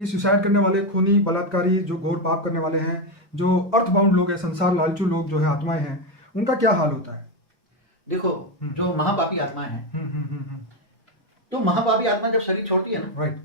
कि सुसाइड करने वाले, खूनी, बलात्कारी, जो घोर पाप करने वाले हैं, जो अर्थबाउंड लोग हैं, संसार लालचू लोग जो है, आत्माएं हैं, उनका क्या हाल होता है? देखो, जो महापापी आत्माएं हैं, तो महापापी आत्मा जब शरीर छोड़ती है ना, राइट।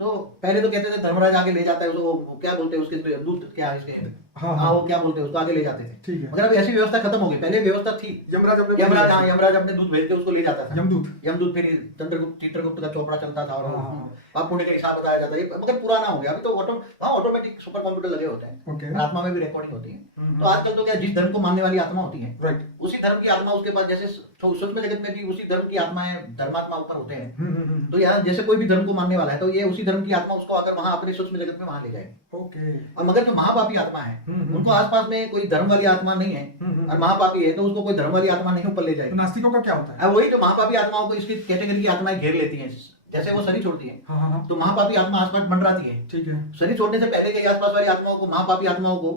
तो पहले तो कहते थे धर्मराज आगे ले जाता है उसको, क्या बोलते हैं उसके दूत, क्या है इसके, हाँ वो क्या बोलते हैं उसको, आगे ले जाते थे। ठीक है। मगर अब ऐसी व्यवस्था खत्म हो गई। पहले व्यवस्था थी, यमराज यमराज अपने दूत भेज के उसको ले जाता था। यमदूत। फिर चंद्रगुप्त चित्रगुप्त का चोपड़ा चलता था और हाँ। पाप पुण्य का हिसाब बताया जाता है। मगर पुराना हो गया। अभी तो वहाँ ऑटोमेटिक सुपर कंप्यूटर लगे होते हैं। ओके। आत्मा में भी रिकॉर्डिंग होती है। तो आजकल तो क्या, जिस धर्म को मानने वाली आत्मा होती है, राइट, उसी धर्म की आत्मा उसके पास, जैसे सूक्ष्म जगत में भी उसी धर्म की आत्माएं, धर्मात्मा ऊपर होते हैं। तो यहाँ जैसे कोई भी धर्म को मानने वाला है, तो ये उसी धर्म की आत्मा उसको अगर वहां अपने सूक्ष्म जगत में वहां ले जाएगी। ओके। और मगर जो महापापी आत्मा है, उनको आसपास में कोई धर्म वाली आत्मा नहीं है और महापापी है, तो उसको कोई धर्म वाली आत्मा नहीं ऊपर ले तो जाएगी। नास्तिकों का क्या होता है? अब वही जो महापापी आत्माओं को इसकी कैटेगरी की आत्माएं घेर लेती हैं। जैसे वो शरीर छोड़ती है, हाँ। तो महापापी आत्मा आसपास मंडराती है। ठीक है। शरीर छोड़ने से पहले के आसपास वाली आत्माओं को, महापापी आत्माओं को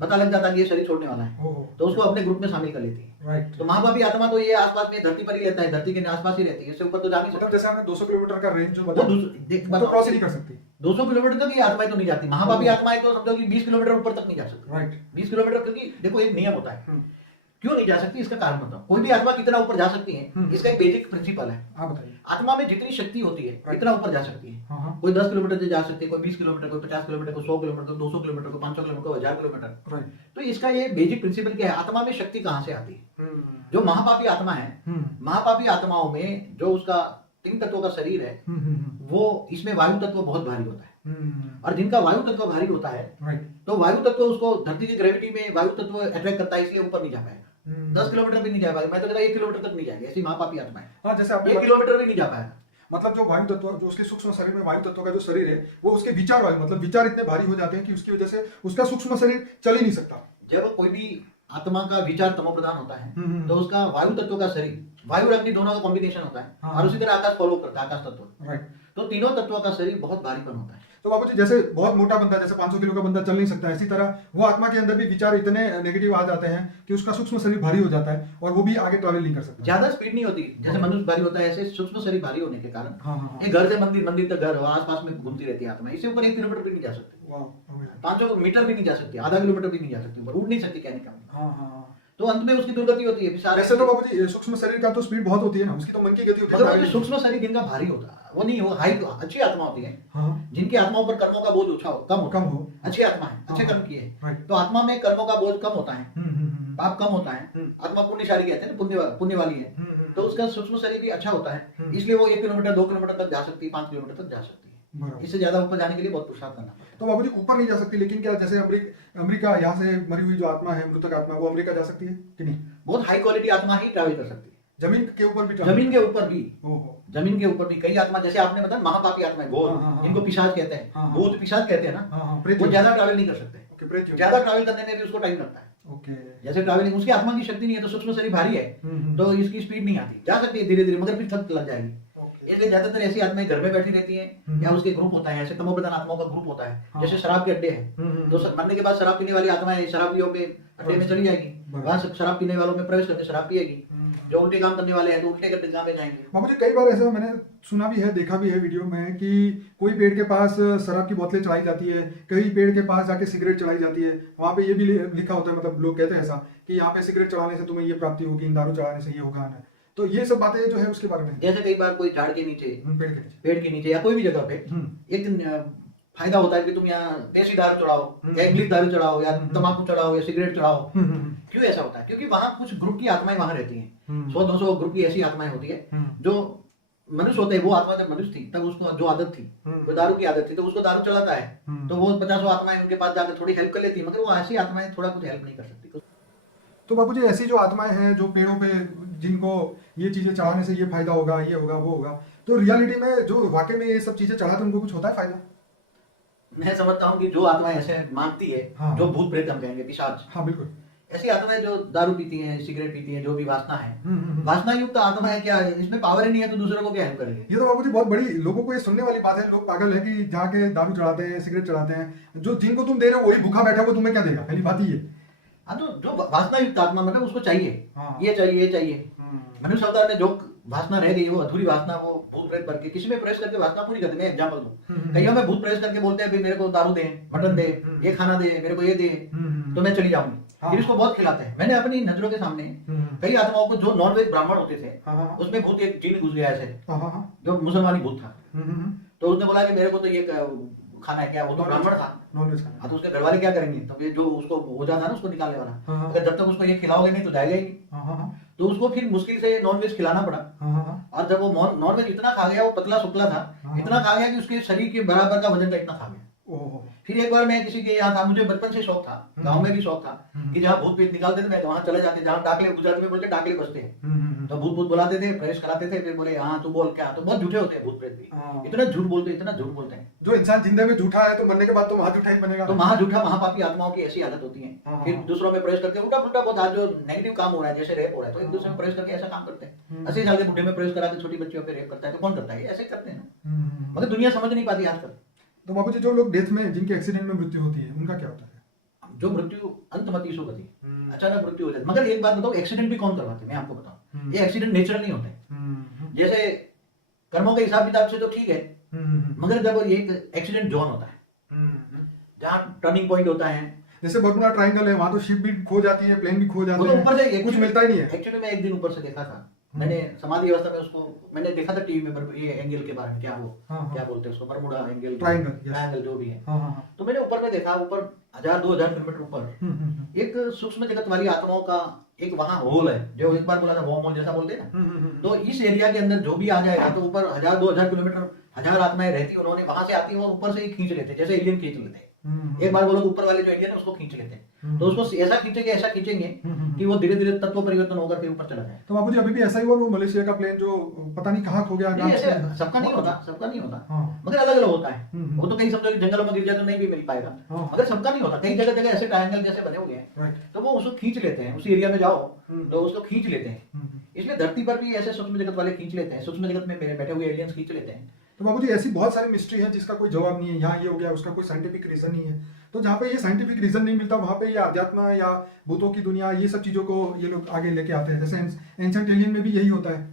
पता लग जाता है कि ये शरीर छोड़ने वाला है, तो उसको अपने ग्रुप में शामिल कर लेती है। राइट। तो महापापी आत्मा तो ये आसपास में धरती पर ही रहता है, धरती के आसपास ही रहती है, इससे ऊपर तो जा नहीं मतलब सकता। जैसे हमने 200 किलोमीटर का रेंज जो वो बताया, तो क्रॉस ही नहीं कर सकती। 200 किलोमीटर तक ये आत्माएं तो नहीं जाती। महापापी आत्माएं तो समझो कि 20 किलोमीटर ऊपर तक नहीं जा सकती। राइट। 20 किलोमीटर, क्योंकि देखो एक नियम होता है, क्यों नहीं जा सकती इसका कारण बताओ। कोई भी आत्मा कितना ऊपर जा सकती है, इसका एक बेसिक प्रिंसिपल है। आप बताइए। आत्मा में जितनी शक्ति होती है, इतना ऊपर जा सकती है। कोई 10 किलोमीटर से जा सकती है, कोई 20 किलोमीटर, कोई 50 किलोमीटर, कोई 100 किलोमीटर, कोई 200 किलोमीटर, कोई 500 किलोमीटर, कोई 1000 किलोमीटर। राइट। तो इसका ये बेसिक प्रिंसिपल क्या है, आत्मा में शक्ति कहाँ से आती है। जो महापापी आत्मा है, महापापी आत्माओं में जो उसका 3 तत्वों का शरीर है, वो इसमें वायु तत्व बहुत भारी होता है। और जिनका वायु तत्व भारी होता है, तो वायु तत्व उसको धरती की ग्रेविटी में वायु तत्व अट्रैक्ट करता है, इसलिए ऊपर नहीं जा पाएगा। 10 किलोमीटर भी नहीं जा पाएगा। मैं तो कहता 1 किलोमीटर तक नहीं जाएगी, ऐसी महापापी आत्मा है। हाँ, जैसे आपने 1 किलोमीटर भी नहीं जा पाएगा। मतलब जो वायु तत्व, जो उसके सूक्ष्म शरीर में वायु तत्व का जो शरीर है, वो उसके विचार वायु, मतलब विचार इतने भारी हो जाते हैं कि उसकी वजह से उसका सूक्ष्म शरीर चल ही नहीं सकता। जब कोई भी आत्मा का विचार तमो प्रधान होता है, तो उसका वायु तत्व का शरीर, वायु और अग्नि दोनों का कॉम्बिनेशन होता है। और उसी तरह आकाश फॉलो करता है, आकाश तत्व। राइट। तो तीनों तत्वों का शरीर बहुत भारीपन होता है। तो बाबूजी, जैसे बहुत मोटा बंदा, जैसे 500 किलो का बंदा चल नहीं सकता, इसी तरह वो आत्मा के अंदर भी विचार इतने नेगेटिव आ जाते हैं कि उसका सूक्ष्म शरीर भारी हो जाता है और वो भी आगे ट्रैवल नहीं कर सकता। ज्यादा स्पीड नहीं होती, जैसे मनुष्य भारी होता है, ऐसे सूक्ष्म शरीर भारी होने के कारण हाँ। ये घर से मंदिर, मंदिर तक घर, आसपास में घूमती रहती है आत्मा। इससे ऊपर 1 किलोमीटर भी नहीं जा सकती, 500 मीटर भी नहीं जा सकती, आधा किलोमीटर भी नहीं जा सकती, ऊपर उड़ नहीं सकती, कहने का। हाँ। तो अंत में उसकी दुर्गति होती है। वैसे तो बाबूजी सूक्ष्म शरीर का तो स्पीड बहुत होती है ना, उसकी तो मन की गति होती है। मतलब सूक्ष्म शरीर जिनका भारी होता है, वो नहीं, वो हाई अच्छी आत्मा होती है। जिनकी आत्माओं पर कर्मों का बोझ कम हो, अच्छी आत्मा है, अच्छे कर्म किए, तो आत्मा में कर्मों का बोझ कम होता है, पाप कम होता है। आत्मा पुण्यशाली कहते हैं ना, पुण्य वाली है, तो उसका सूक्ष्म शरीर भी अच्छा होता है। इसलिए वो 1 किलोमीटर 2 किलोमीटर तक जा सकती है, 5 किलोमीटर तक जा सकती है। इससे ज्यादा ऊपर जाने के लिए बहुत पुरुषार्थ करना पड़ता है। तो बाबूजी ऊपर नहीं जा सकती, लेकिन क्या जैसे अमेरिका, यहाँ से मरी हुई जो आत्मा है, मृतक आत्मा, वो अमेरिका जा सकती है कि नहीं? बहुत हाई क्वालिटी आत्मा ही ट्रैवल कर सकती है। जमीन के ऊपर भी? जमीन के ऊपर भी, जमीन के ऊपर भी कई आत्मा, जैसे आपने बताया महापापी आत्मा है, जिनको पिशाच कहते हैं, भूत पिशाच कहते हैं ना, वो ज्यादा ट्रैवल नहीं कर सकते। ज्यादा ट्रैवल करने में भी उसको टाइम लगता है। जैसे ट्रैवलिंग, उसकी आत्मा की शक्ति नहीं है, तो सूक्ष्म शरीर भारी है, तो इसकी स्पीड नहीं आती, जा सकती है धीरे धीरे, मगर फिर थक लग जाएगी। इसलिए ज्यादातर ऐसी आत्माएं घर में बैठी रहती हैं, या उसके ग्रुप होता है, ऐसे तमोप्रधान आत्माओं का ग्रुप होता है। जैसे शराब के अड्डे हैं, तो मरने के बाद शराब पीने वाली आत्माएं शराबियों के अड्डे में चली जाएगी, वहां शराब पीने वालों में प्रवेश करके शराब पिएगी। जो उल्टे काम करने वाले हैं, तो उल्टे करते काम में जाएंगे। बाबूजी, कई बार ऐसा मैंने सुना भी है, देखा भी है वीडियो में, कि कोई पेड़ के पास शराब की बोतलें चढ़ाई जाती है, कहीं पेड़ के पास जाके सिगरेट चढ़ाई जाती है, वहां पे ये भी लिखा होता है, मतलब लोग कहते हैं ऐसा कि यहाँ पे सिगरेट चढ़ाने से तुम्हें ये प्राप्ति होगी, दारू चढ़ाने से ये होगा ना। तो ये सब बातें जो है उसके बारे में, जैसे कई बार कोई झाड़ के नीचे, पेड़ के नीचे या कोई भी जगह पे एक फायदा होता है कि तुम यहाँ देसी दारू चढ़ाओ, या इंग्लिश दारू चढ़ाओ, या तंबाकू चढ़ाओ, या सिगरेट चढ़ाओ। क्यों ऐसा होता है? क्योंकि वहां कुछ ग्रुप की आत्माएं वहां रहती हैं, 100-200 ग्रुप की ऐसी आत्माएं होती है। जो मनुष्य होते हैं, वो आत्मा जब मनुष्य थी तब उसको जो आदत थी, वो दारू की आदत थी, तो उसको दारू चलाता है, तो वो 50 आत्माएं उनके पास जाकर थोड़ी हेल्प कर लेती है, मगर वो ऐसी आत्माएं थोड़ा कुछ हेल्प नहीं कर सकती। तो बाबूजी, ऐसी जो आत्माएं हैं जो पेड़ों पे, जिनको ये चीजें चढ़ाने से ये फायदा होगा, ये होगा, वो होगा, तो रियलिटी में जो वाकई में ये सब चीजें चढ़ाते उनको कुछ होता है फायदा? मैं समझता हूँ कि जो आत्माएं ऐसे मांगती है, जो भूत प्रेत हम कहेंगे, पिशाच, हाँ बिल्कुल, ऐसी आत्माएं जो दारू पीती हैं, सिगरेट पीती हैं, जो भी वासना है, वासना युक्त आत्मा है, क्या है इसमें पावर ही नहीं है, तो दूसरों को क्या हेल्प करेंगे? ये तो बाबूजी बहुत बड़ी, लोगों को ये सुनने वाली बात है। लोग पागल है कि जाके दारू चढ़ाते हैं, सिगरेट चढ़ाते हैं, जो जिनको तुम दे रहे हो वही भूखा बैठा है, वो तुम्हें क्या देगा? पहली बात ही है। हाँ, तो जो वासना युक्त आत्मा मतलब उसको चाहिए, हाँ। ये चाहिए, ये चाहिए। मनुष्य अवतार में जो वासना रह गई, वो अधूरी वासना, वो भूत प्रेत भर के किसी में प्रवेश करके वासना पूरी करते। मैं एग्जांपल दूं, कईयों में भूत प्रवेश करके बोलते हैं भाई मेरे को दारू दे, मटन दे, ये खाना दे, मेरे को ये दे, तो मैं चली जाऊंगी। फिर इसको बहुत खिलाते हैं। मैंने अपनी नजरों के सामने कई आत्माओं को, जो नॉनवेज ब्राह्मण होते थे, उसमें भूत एक जीन घुस गया ऐसे, जो मुसलमानी भूत था। तो उसने बोला कि मेरे को तो ये खाना है, क्या वो तो ब्राह्मण था, नॉनवेज खाना। हाँ, तो उसके घर वाले क्या करेंगे, तब ये जो उसको हो जाता ना उसको निकालने वाला, अगर जब तक उसको ये खिलाओगे नहीं तो जाएगा ही नहीं। तो उसको फिर मुश्किल से नॉनवेज खिलाना पड़ा। और जब वो नॉनवेज इतना खा गया, वो पतला सुपला था, इतना खा गया कि उसके शरीर के बराबर का वजन का इतना खा गया। फिर एक बार मैं किसी के यहाँ था, मुझे बचपन से शौक था, गांव में भी शौक था कि जहाँ भूत प्रेत निकालते थे मैं वहां चले जाते, जहाँ डाकले, गुजरात में बोलते डाकले बजते हैं, तो भूत बुलाते थे, प्रवेश कराते थे, फिर बोले हाँ तू बोल क्या, तो बहुत झूठे होते हैं भूत प्रेत भी, इतना झूठ बोलते हैं, इतना झूठ बोलते हैं। जो इंसान जिंदे में झूठा है तो मरने के बाद तो महाझूठा ही बनेगा। तो महाझूठा, महापापी आत्माओं की ऐसी आदत होती है। फिर दूसरों में प्रवेश करके उल्टा पुल्टा बहुत, आज जो नेगेटिव काम हो रहा है, जैसे रेप हो रहा है, तो एक दूसरे में प्रवेश करके ऐसा काम करते हैं। 80 साल के बुढ़े में प्रवेश करा के छोटी बच्चियों पे रेप करता है, तो कौन करता है? ऐसे करते हैं ना, मगर दुनिया समझ नहीं पाती आजकल। तो बाबूजी, जो लोग डेथ में, जिनके एक्सीडेंट में मृत्यु होती है, उनका क्या होता है? जो मृत्यु अंतमति सो गति, अचानक मृत्यु हो जाती। मगर एक बात बताओ, एक्सीडेंट भी कौन करवाते हैं? मैं आपको बताऊं, ये एक्सीडेंट नेचुरल नहीं होते। जैसे कर्मों के हिसाब किताब से तो ठीक है, मगर जब ये एक्सीडेंट जोन होता है, जहाँ टर्निंग पॉइंट होता है, जैसे बर्मुडा ट्रायंगल है, वहां तो शिप भी खो जाती है, प्लेन भी खो जाते हैं, ऊपर से कुछ मिलता ही नहीं है। एक्चुअली मैं एक दिन ऊपर से देखा था, मैंने समाधि अवस्था में उसको मैंने देखा था टीवी में, ये एंगल के बारे में, क्या वो क्या बोलते हैं उसको, बर्मुडा एंगल, ट्रायंगल जो भी है। तो मैंने ऊपर में देखा, ऊपर 1000-2000 किलोमीटर ऊपर एक सूक्ष्म जगत वाली आत्माओं का एक वहां होल है, जो एक बार बोला था वॉर्म होल जैसा बोलते हैं ना। तो इस एरिया के अंदर जो भी आ जाएगा, तो ऊपर 1000-2000 किलोमीटर 1000 आत्माएं रहती, उन्होंने वहां से आती है, वो ऊपर से ही खींच लेते, जैसे एलियन खींच लेते हैं। एक बार वो लोग ऊपर वाले जो एलियन है उसको खींच लेते हैं, तो उसको ऐसा खींचेंगे कि वो धीरे धीरे तत्व परिवर्तन होकर के ऊपर चला जाए। तो बाबूजी, अभी भी ऐसा ही हुआ, वो मलेशिया का प्लेन जो पता नहीं कहाँ खो गया। सबका नहीं होता, मगर अलग अलग होता है। वो तो कहीं समझो जंगलों में गिर जाए तो नहीं भी मिल पाएगा, मगर सबका नहीं होता। कई जगह ऐसे ट्रायंगल जैसे बने हुए हैं, तो वो उसको खींच लेते हैं, उसी एरिया में जाओ तो उसको खींच लेते हैं। इसलिए धरती पर भी ऐसे सूक्ष्म जगत वाले खींच लेते हैं, सूक्ष्म जगत में बैठे हुए एलियंस खींच लेते हैं। तो बाबूजी, ऐसी बहुत सारी मिस्ट्री है जिसका कोई जवाब नहीं है। यहाँ ये हो गया, उसका कोई साइंटिफिक रीजन नहीं है। तो जहाँ पे ये साइंटिफिक रीजन नहीं मिलता, वहाँ पे ये अध्यात्म या भूतों की दुनिया, ये सब चीजों को ये लोग आगे लेके आते हैं। जैसे एंशिएंट एलियन में भी यही होता है